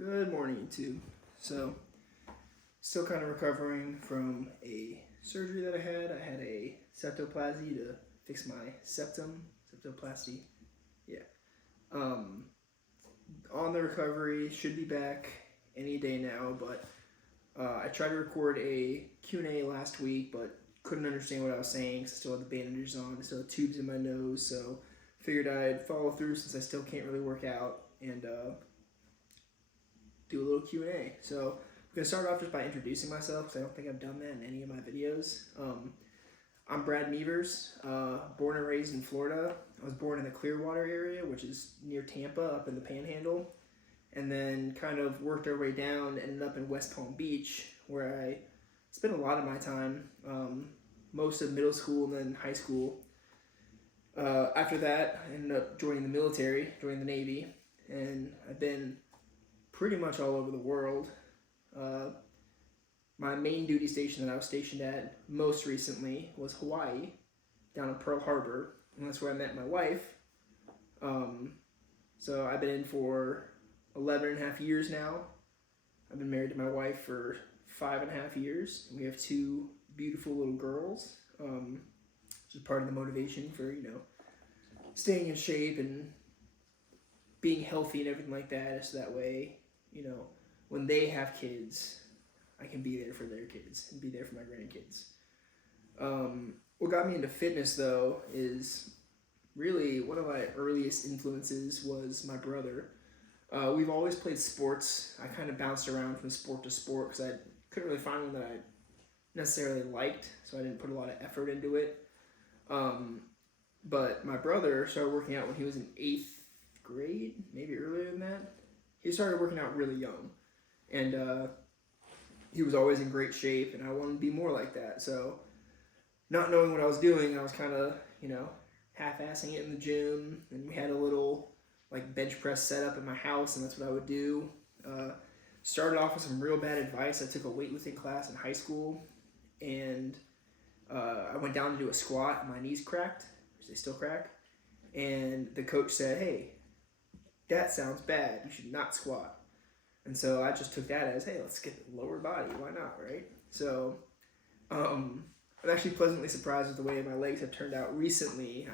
Good morning, YouTube. So, still kind of recovering from a surgery that I had. I had a septoplasty to fix my septum. Septoplasty. Yeah. Um, on the recovery, should be back any day now, but I tried to record a Q&A last week, but couldn't understand what I was saying because I still had the bandages on. I still had tubes in my nose, so figured I'd follow through since I still can't really work out and do a little Q&A. So I'm going to start off just by introducing myself because I don't think I've done that in any of my videos. I'm Brad Meevers, born and raised in Florida. I was born in the Clearwater area, which is near Tampa, up in the Panhandle, and then kind of worked our way down, ended up in West Palm Beach, where I spent a lot of my time, most of middle school and then high school. After that, I ended up joining the military, joining the Navy, and I've been pretty much all over the world. My main duty station that I was stationed at most recently was Hawaii, down in Pearl Harbor, and that's where I met my wife. So I've been in for 11 and a half years now. I've been married to my wife for 5.5 years. We have 2 beautiful little girls, which is part of the motivation for, staying in shape and being healthy and everything like that, so that way, when they have kids, I can be there for their kids and be there for my grandkids. What got me into fitness, though, is really one of my earliest influences was my brother. We've always played sports. I kind of bounced around from sport to sport because I couldn't really find one that I necessarily liked, so I didn't put a lot of effort into it. But my brother started working out when he was in 8th grade, maybe earlier than that. He started working out really young, and he was always in great shape, and I wanted to be more like that. So, not knowing what I was doing, I was kind of, half-assing it in the gym, and we had a little, bench press set up in my house, and that's what I would do. Started off with some real bad advice. I took a weightlifting class in high school, and I went down to do a squat, and my knees cracked, which they still crack, and the coach said, "Hey, that sounds bad. You should not squat." And so I just took that as, hey, let's get lower body. Why not, right? So I'm actually pleasantly surprised with the way my legs have turned out recently.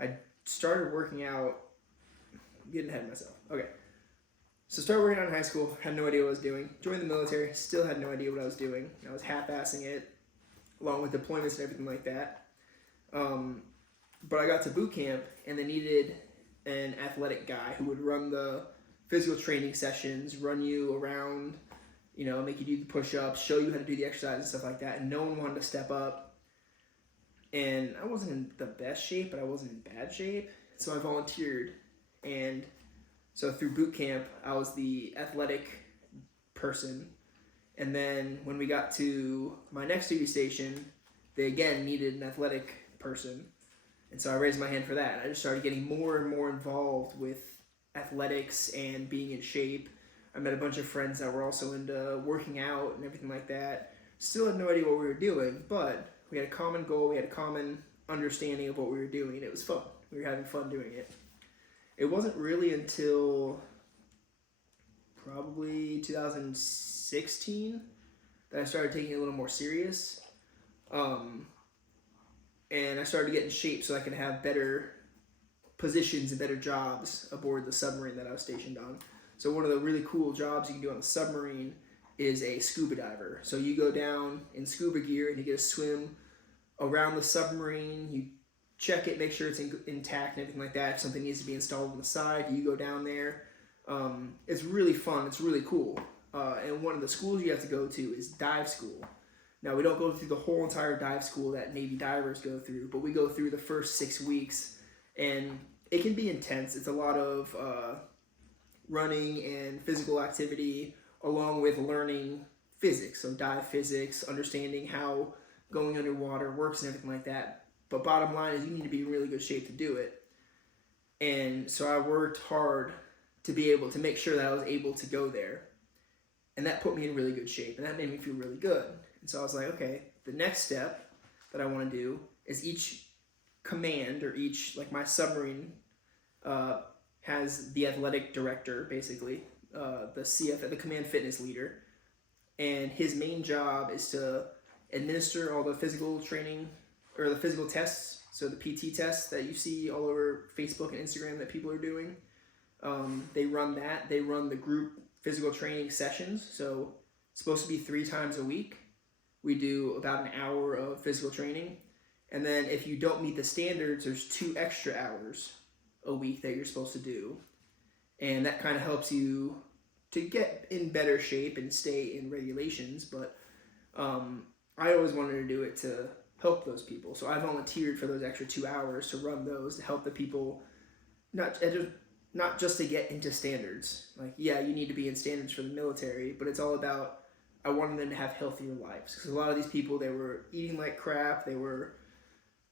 I started working out, I'm getting ahead of myself. Okay. So started working out in high school, had no idea what I was doing. Joined the military, still had no idea what I was doing. I was half-assing it, along with deployments and everything like that. But I got to boot camp, and they needed an athletic guy who would run the physical training sessions, run you around, make you do the push-ups, show you how to do the exercise and stuff like that, and no one wanted to step up. And I wasn't in the best shape, but I wasn't in bad shape, so I volunteered. And so through boot camp, I was the athletic person. And then when we got to my next duty station, they again needed an athletic person. And so I raised my hand for that. I just started getting more and more involved with athletics and being in shape. I met a bunch of friends that were also into working out and everything like that. Still had no idea what we were doing, but we had a common goal. We had a common understanding of what we were doing, and it was fun. We were having fun doing it. It wasn't really until probably 2016 that I started taking it a little more serious. And I started to get in shape so I could have better positions and better jobs aboard the submarine that I was stationed on. So one of the really cool jobs you can do on the submarine is a scuba diver. So you go down in scuba gear and you get to swim around the submarine. You check it, make sure it's intact and everything like that. If something needs to be installed on the side, you go down there. It's really fun. It's really cool. And one of the schools you have to go to is dive school. Now, we don't go through the whole entire dive school that Navy divers go through, but we go through the first 6 weeks, and it can be intense. It's a lot of running and physical activity, along with learning physics, so dive physics, understanding how going underwater works and everything like that. But bottom line is you need to be in really good shape to do it. And so I worked hard to be able to make sure that I was able to go there. And that put me in really good shape, and that made me feel really good. And so I was like, okay, the next step that I want to do is each command, or each, my submarine has the athletic director, basically, the Command Fitness leader, and his main job is to administer all the physical training or the physical tests. So the PT tests that you see all over Facebook and Instagram that people are doing, they run that. They run the group physical training sessions. So it's supposed to be 3 times a week. We do about an hour of physical training. And then if you don't meet the standards, there's 2 extra hours a week that you're supposed to do. And that kind of helps you to get in better shape and stay in regulations. But I always wanted to do it to help those people. So I volunteered for those extra 2 hours to run those to help the people, not just to get into standards. Like, yeah, you need to be in standards for the military, but it's all about, I wanted them to have healthier lives. Because a lot of these people, they were eating like crap, they were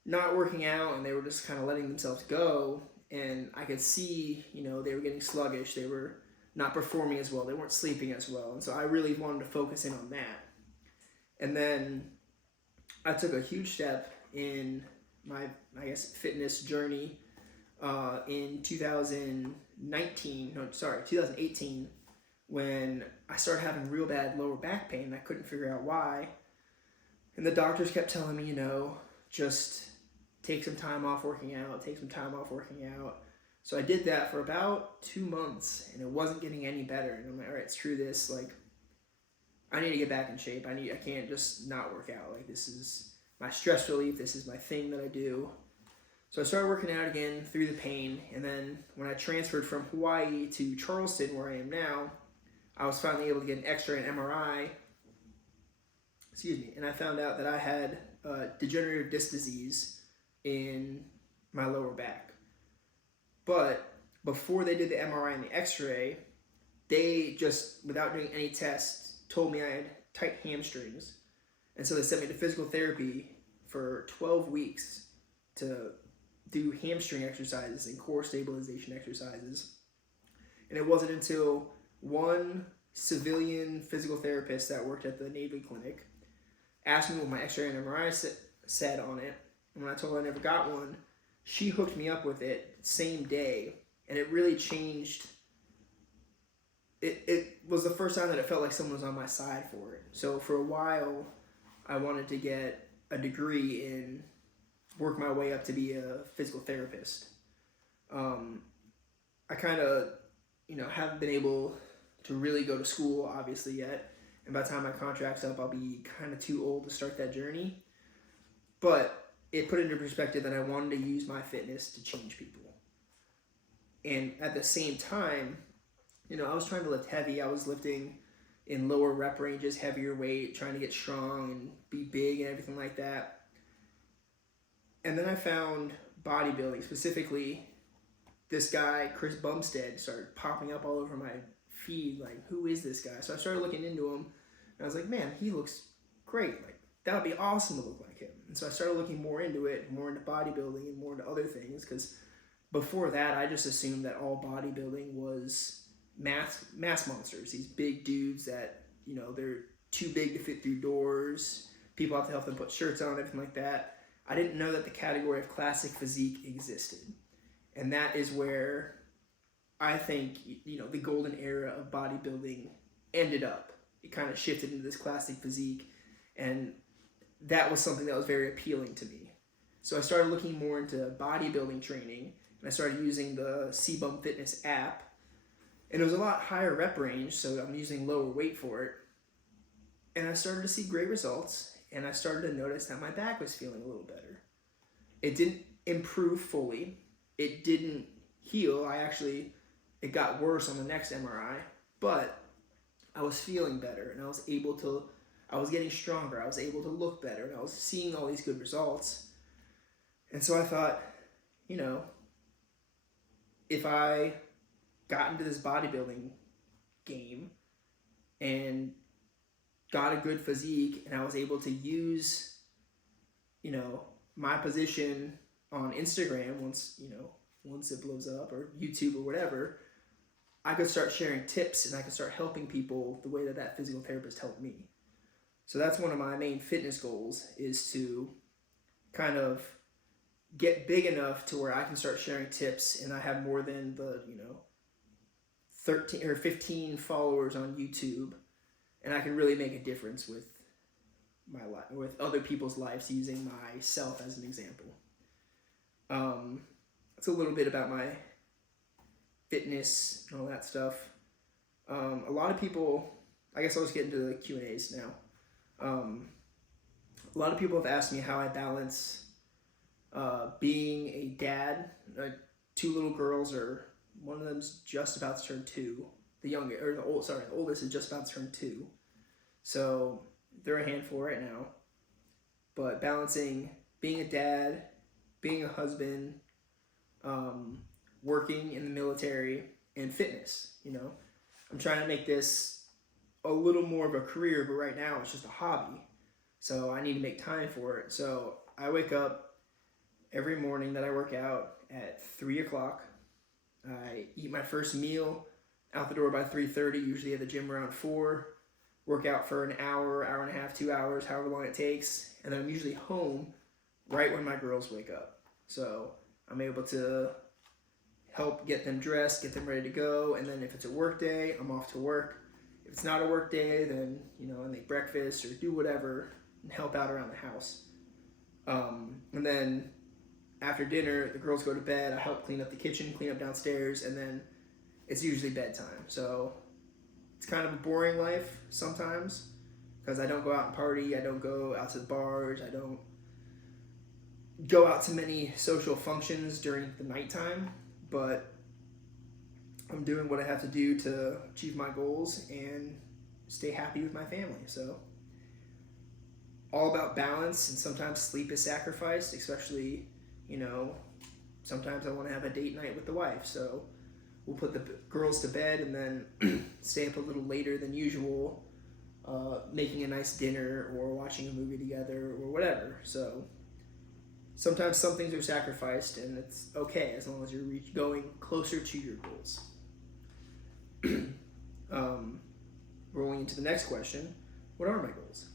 not working out, and they were just kind of letting themselves go. And I could see, they were getting sluggish, they were not performing as well, they weren't sleeping as well. And so I really wanted to focus in on that. And then I took a huge step in my, fitness journey in 2018, when I started having real bad lower back pain and I couldn't figure out why. And the doctors kept telling me, just take some time off working out. So I did that for about 2 months and it wasn't getting any better. And I'm like, all right, screw this. Like, I need to get back in shape. I can't just not work out. Like, this is my stress relief. This is my thing that I do. So I started working out again through the pain. And then when I transferred from Hawaii to Charleston, where I am now, I was finally able to get an X-ray and MRI. And I found out that I had degenerative disc disease in my lower back. But before they did the MRI and the X-ray, they just, without doing any tests, told me I had tight hamstrings. And so they sent me to physical therapy for 12 weeks to do hamstring exercises and core stabilization exercises. And it wasn't until one civilian physical therapist that worked at the Navy clinic asked me what my X-ray and MRI said on it. And when I told her I never got one, she hooked me up with it same day. And it really changed. It was the first time that it felt like someone was on my side for it. So for a while, I wanted to get a degree and work my way up to be a physical therapist. I kind of, haven't been able to really go to school, obviously, yet. And by the time my contract's up, I'll be kind of too old to start that journey. But it put into perspective that I wanted to use my fitness to change people. And at the same time, I was trying to lift heavy. I was lifting in lower rep ranges, heavier weight, trying to get strong and be big and everything like that. And then I found bodybuilding, specifically this guy, Chris Bumstead, started popping up all over my feed. Like, who is this guy? So I started looking into him, and I was like, man, he looks great. Like, that would be awesome to look like him. And so I started looking more into it, more into bodybuilding and more into other things, because before that, I just assumed that all bodybuilding was mass monsters, these big dudes that, they're too big to fit through doors. People have to help them put shirts on, everything like that. I didn't know that the category of classic physique existed. And that is where I think, the golden era of bodybuilding ended up. It kind of shifted into this classic physique. And that was something that was very appealing to me. So I started looking more into bodybuilding training. And I started using the CBum Fitness app. And it was a lot higher rep range, so I'm using lower weight for it. And I started to see great results, and I started to notice that my back was feeling a little better. It didn't improve fully. It didn't heal. It got worse on the next MRI, but I was feeling better, and I was getting stronger. I was able to look better, and I was seeing all these good results. And so I thought, if I got into this bodybuilding game and got a good physique, and I was able to use, my position on Instagram once it blows up, or YouTube or whatever, I could start sharing tips and I could start helping people the way that physical therapist helped me. So that's one of my main fitness goals, is to kind of get big enough to where I can start sharing tips and I have more than the, 13 or 15 followers on YouTube, and I can really make a difference with my life, with other people's lives, using myself as an example. It's a little bit about my fitness and all that stuff. A lot of people, I guess I'll just get into the Q&As now. A lot of people have asked me how I balance being a dad. 2 little girls, or one of them's just about to turn 2. The oldest is just about to turn 2. So they're a handful right now. But balancing being a dad, being a husband, working in the military, and fitness, I'm trying to make this a little more of a career, but right now it's just a hobby. So I need to make time for it. So I wake up every morning that I work out at 3 o'clock. I eat my first meal, out the door by 3:30, usually at the gym around 4. Work out for an hour, hour and a half, 2 hours, however long it takes. And then I'm usually home right when my girls wake up. So I'm able to help get them dressed, get them ready to go. And then if it's a work day, I'm off to work. If it's not a work day, then, I make breakfast or do whatever and help out around the house. And then after dinner, the girls go to bed. I help clean up the kitchen, clean up downstairs, and then it's usually bedtime. So it's kind of a boring life sometimes because I don't go out and party. I don't go out to the bars. I don't go out to many social functions during the nighttime, but I'm doing what I have to do to achieve my goals and stay happy with my family. So all about balance, and sometimes sleep is sacrificed, especially, sometimes I want to have a date night with the wife. So we'll put the girls to bed and then stay up a little later than usual, making a nice dinner or watching a movie together or whatever. So sometimes some things are sacrificed, and it's okay as long as you're going closer to your goals. Rolling into the next question, what are my goals?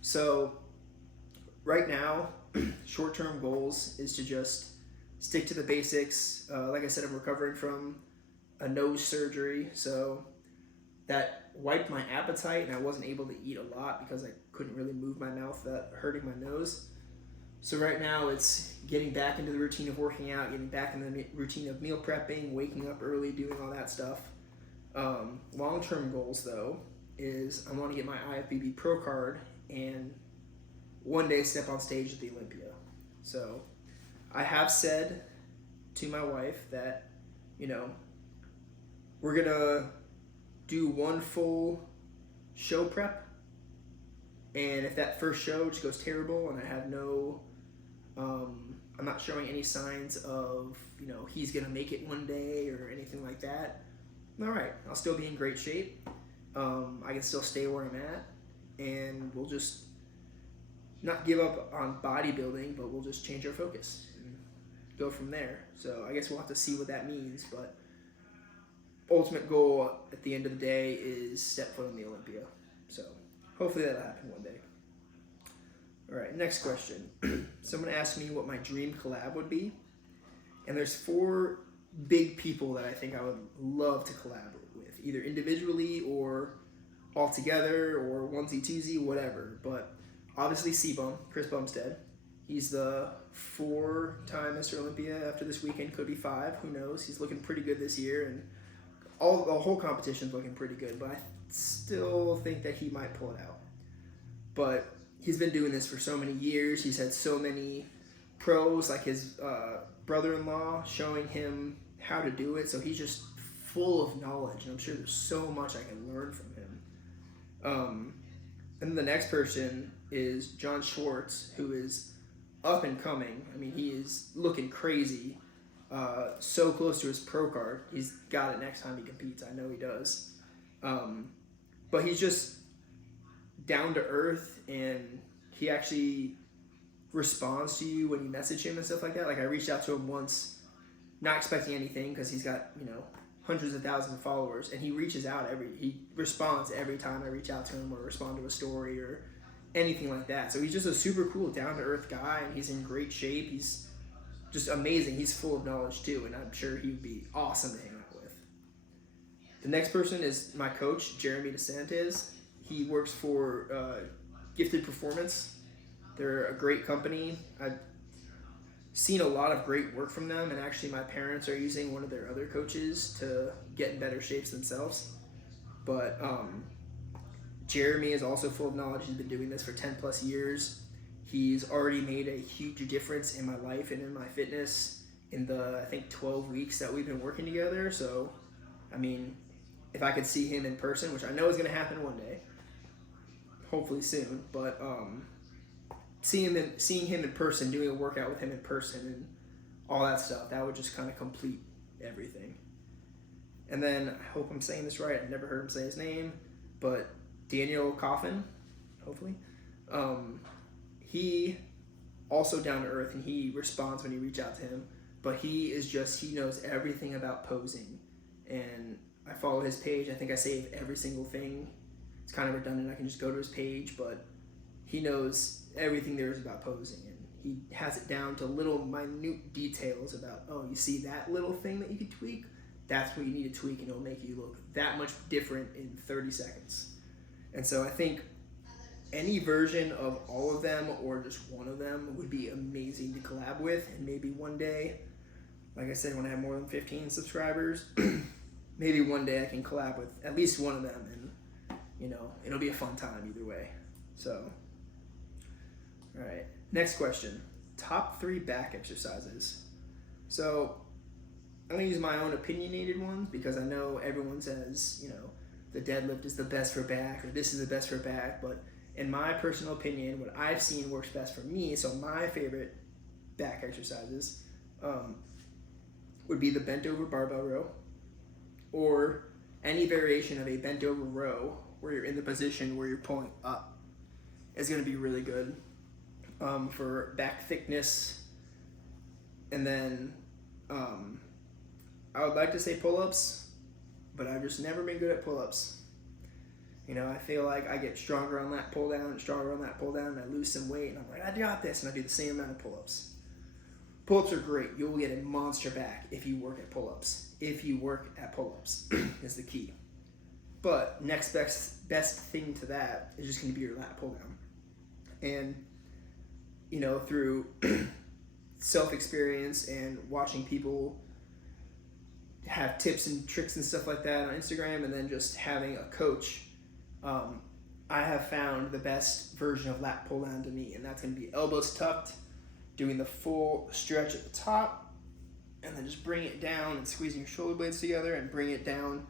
So right now, short-term goals is to just stick to the basics. Like I said, I'm recovering from a nose surgery, so that wiped my appetite, and I wasn't able to eat a lot because I couldn't really move my mouth without hurting my nose. So right now it's getting back into the routine of working out, getting back in the routine of meal prepping, waking up early, doing all that stuff. Long-term goals, though, is I want to get my IFBB Pro card and one day step on stage at the Olympia. So I have said to my wife that, we're going to do one full show prep. And if that first show just goes terrible and I have I'm not showing any signs of, he's going to make it one day or anything like that, all right, I'll still be in great shape. I can still stay where I'm at, and we'll just not give up on bodybuilding, but we'll just change our focus and go from there. So I guess we'll have to see what that means, but ultimate goal at the end of the day is step foot on the Olympia. So hopefully that'll happen one day. All right, next question. Someone asked me what my dream collab would be, and there's 4 big people that I think I would love to collaborate with, either individually or all together or onesie-twosie, whatever. But obviously C-Bum, Chris Bumstead. He's the 4-time Mr. Olympia. After this weekend, could be 5. Who knows? He's looking pretty good this year, and the whole competition's looking pretty good, but I still think that he might pull it out. But he's been doing this for so many years. He's had so many pros, like his brother-in-law, showing him how to do it. So he's just full of knowledge, and I'm sure there's so much I can learn from him. And the next person is John Schwartz, who is up and coming. I mean, he is looking crazy. So close to his pro card. He's got it next time he competes. I know he does. But he's just down to earth, and he actually responds to you when you message him and stuff like that. Like, I reached out to him once, not expecting anything because he's got, hundreds of thousands of followers, and he reaches out he responds every time I reach out to him or respond to a story or anything like that. So he's just a super cool, down-to-earth guy, and he's in great shape. He's just amazing. He's full of knowledge too, and I'm sure he would be awesome to hang out with. The next person is my coach, Jeremy DeSantis. He works for Gifted Performance. They're a great company. I've seen a lot of great work from them, and actually my parents are using one of their other coaches to get in better shapes themselves. But Jeremy is also full of knowledge. He's been doing this for 10 plus years. He's already made a huge difference in my life and in my fitness in the, I think, 12 weeks that we've been working together. So, I mean, if I could see him in person, which I know is going to happen one day, hopefully soon, but seeing him in person, doing a workout with him in person and all that stuff, that would just kind of complete everything. And then, I hope I'm saying this right, I've never heard him say his name, but Daniel Coffin, hopefully. He also down to earth, and he responds when you reach out to him, but he knows everything about posing. And I follow his page. I think I save every single thing. It's kind of redundant. I can just go to his page, but he knows everything there is about posing, and he has it down to little minute details about, oh, you see that little thing that you could tweak? That's what you need to tweak, and it'll make you look that much different in 30 seconds. And so I think any version of all of them or just one of them would be amazing to collab with. And maybe one day, like I said, when I have more than 15 subscribers, maybe one day I can collab with at least one of them, and it'll be a fun time either way. So, all right, next question. Top 3 back exercises. So I'm gonna use my own opinionated ones because I know everyone says, the deadlift is the best for back, or this is the best for back, but in my personal opinion, what I've seen works best for me, so my favorite back exercises would be the bent over barbell row, or any variation of a bent over row where you're in the position where you're pulling up is going to be really good for back thickness. And then I would like to say pull-ups, but I've just never been good at pull-ups. I feel like I get stronger on that pull down and stronger on that pull down, and I lose some weight, and I'm like, I got this, and I do the same amount of pull-ups. Pull-ups are great. You'll get a monster back if you work at pull-ups. If you work at pull-ups is the key. But next best thing to that is just going to be your lat pull down. And, through self-experience and watching people have tips and tricks and stuff like that on Instagram, and then just having a coach, I have found the best version of lat pull down to me, and that's going to be elbows tucked, doing the full stretch at the top, and then just bring it down and squeezing your shoulder blades together and bring it down.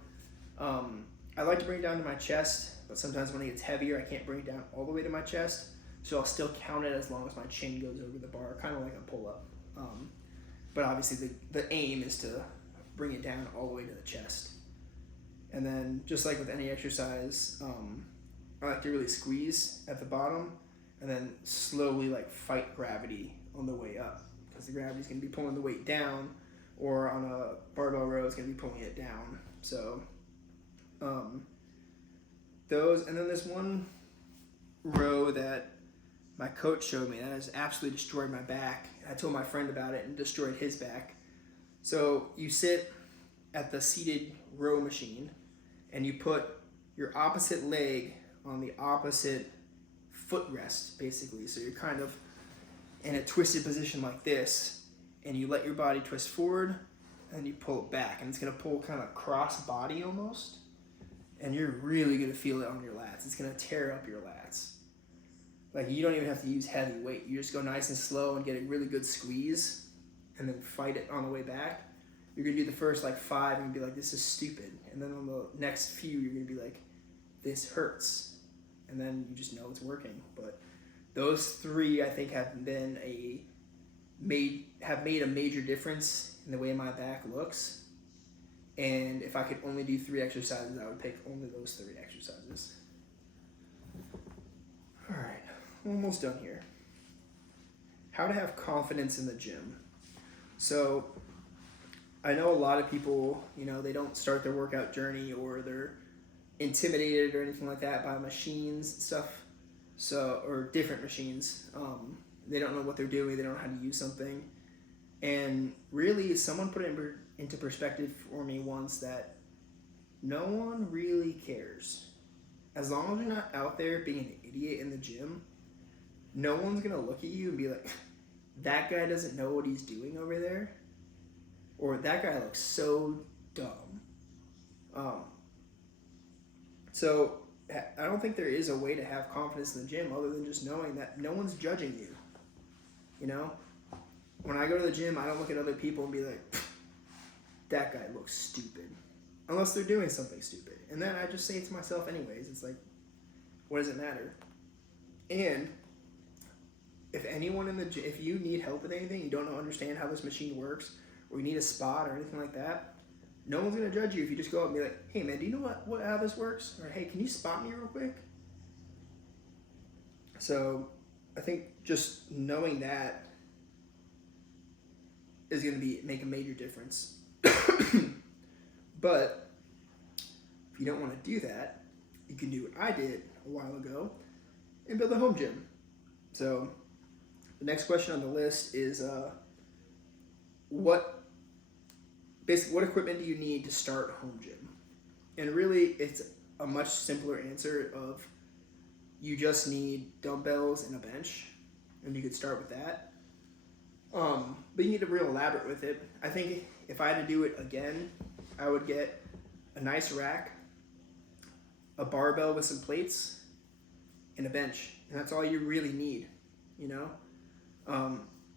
I like to bring it down to my chest, but sometimes when it gets heavier, I can't bring it down all the way to my chest, so I'll still count it as long as my chin goes over the bar, kind of like a pull-up. But obviously the aim is to bring it down all the way to the chest. And then, just like with any exercise, I like to really squeeze at the bottom and then slowly fight gravity on the way up, because the gravity's going to be pulling the weight down, or on a barbell row, it's going to be pulling it down. So, those, and then there's one row that my coach showed me that has absolutely destroyed my back. I told my friend about it and destroyed his back. So you sit at the seated row machine, and you put your opposite leg on the opposite footrest, basically. So you're kind of in a twisted position like this, and you let your body twist forward, and you pull it back, and it's going to pull kind of cross body almost, and you're really going to feel it on your lats. It's going to tear up your lats. You don't even have to use heavy weight. You just go nice and slow and get a really good squeeze, and then fight it on the way back. You're going to do the first 5 and be like, this is stupid. And then on the next few, you're going to be like, this hurts. And then you just know it's working. But those 3, I think, have made a major difference in the way my back looks. And if I could only do 3 exercises, I would pick only those 3 exercises. All right, almost done here. How to have confidence in the gym. So I know a lot of people, they don't start their workout journey, or they're intimidated or anything like that by machines and stuff, or different machines. They don't know what they're doing. They don't know how to use something. And really, someone put it into perspective for me once that no one really cares. As long as you're not out there being an idiot in the gym, no one's gonna look at you and be like, that guy doesn't know what he's doing over there, or that guy looks so dumb. So I don't think there is a way to have confidence in the gym other than just knowing that no one's judging you. You know, when I go to the gym, I don't look at other people and be like, that guy looks stupid, unless they're doing something stupid. And then I just say it to myself anyways. It's like, what does it matter? And if anyone in the gym, if you need help with anything, you don't understand how this machine works, or you need a spot or anything like that, no one's gonna judge you if you just go up and be like, hey man, do you know how this works? Or hey, can you spot me real quick? So I think just knowing that is gonna make a major difference. But if you don't want to do that, you can do what I did a while ago and build a home gym. So the next question on the list is what equipment do you need to start a home gym? And really, it's a much simpler answer of you just need dumbbells and a bench, and you could start with that. But you need to be real elaborate with it. I think if I had to do it again, I would get a nice rack, a barbell with some plates, and a bench. And that's all you really need, you know?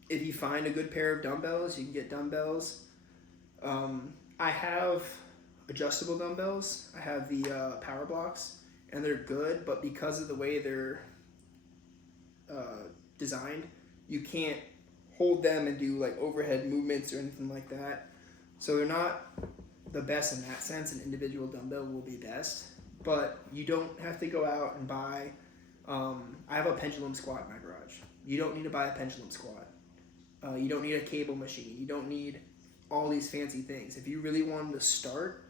If you find a good pair of dumbbells, you can get dumbbells. I have adjustable dumbbells. I have the Power Blocks, and they're good, but because of the way they're designed, you can't hold them and do like overhead movements or anything like that. So they're not the best in that sense. An individual dumbbell will be best, but you don't have to go out and buy. I have a pendulum squat in my garage. You don't need to buy a pendulum squat. You don't need a cable machine. You don't need all these fancy things. If you really wanted to start,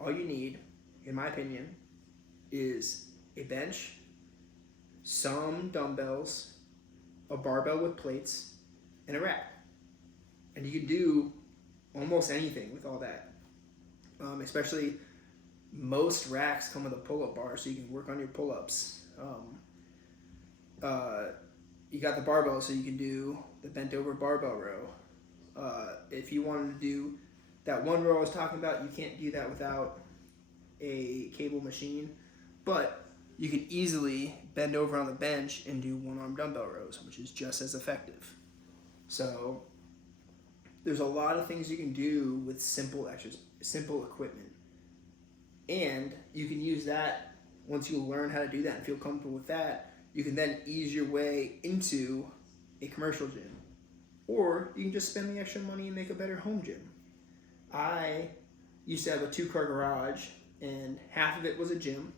all you need, in my opinion, is a bench, some dumbbells, a barbell with plates, and a rack. And you can do almost anything with all that. Especially most racks come with a pull-up bar, so you can work on your pull-ups. You got the barbell, so you can do the bent over barbell row. If you wanted to do that one row I was talking about, you can't do that without a cable machine, but you can easily bend over on the bench and do one-arm dumbbell rows, which is just as effective. So there's a lot of things you can do with simple equipment, and you can use that. Once you learn how to do that and feel comfortable with that, you can then ease your way into a commercial gym, or you can just spend the extra money and make a better home gym. I used to have a 2-car garage, and half of it was a gym,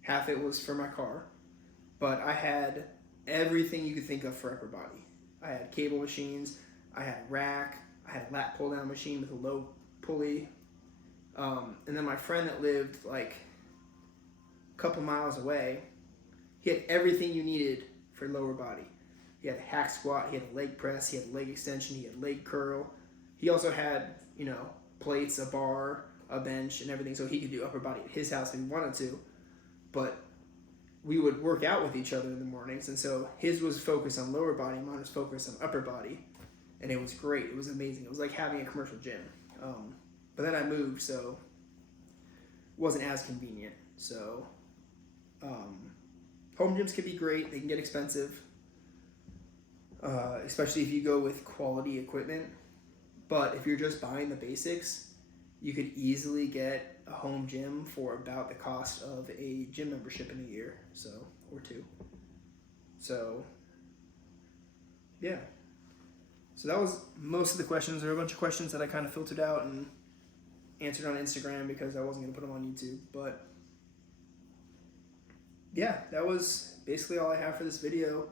half it was for my car, but I had everything you could think of for upper body. I had cable machines, I had a rack, I had a lat pull down machine with a low pulley, and then my friend that lived like a couple miles away, he had everything you needed for lower body. He had a hack squat, he had a leg press, he had a leg extension, he had leg curl. He also had, plates, a bar, a bench, and everything, so he could do upper body at his house if he wanted to. But we would work out with each other in the mornings, and so his was focused on lower body, mine was focused on upper body, and it was great. It was amazing. It was like having a commercial gym. But then I moved, so it wasn't as convenient. So home gyms can be great. They can get expensive, especially if you go with quality equipment. But if you're just buying the basics, you could easily get a home gym for about the cost of a gym membership in a year, or two. So, yeah. So that was most of the questions. There were a bunch of questions that I kind of filtered out and answered on Instagram because I wasn't going to put them on YouTube. But, yeah, that was basically all I have for this video.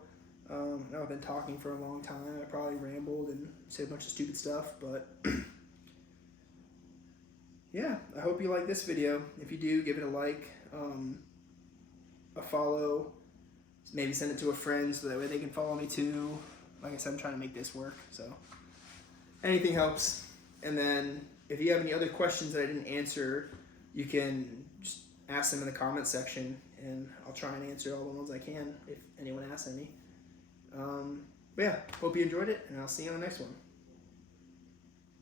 I've been talking for a long time. I probably rambled and said a bunch of stupid stuff, but yeah, I hope you like this video. If you do, give it a like, a follow, maybe send it to a friend so that way they can follow me too. Like I said, I'm trying to make this work, so anything helps. And then if you have any other questions that I didn't answer, you can just ask them in the comment section, and I'll try and answer all the ones I can if anyone asks any. But yeah, hope you enjoyed it, and I'll see you on the next one.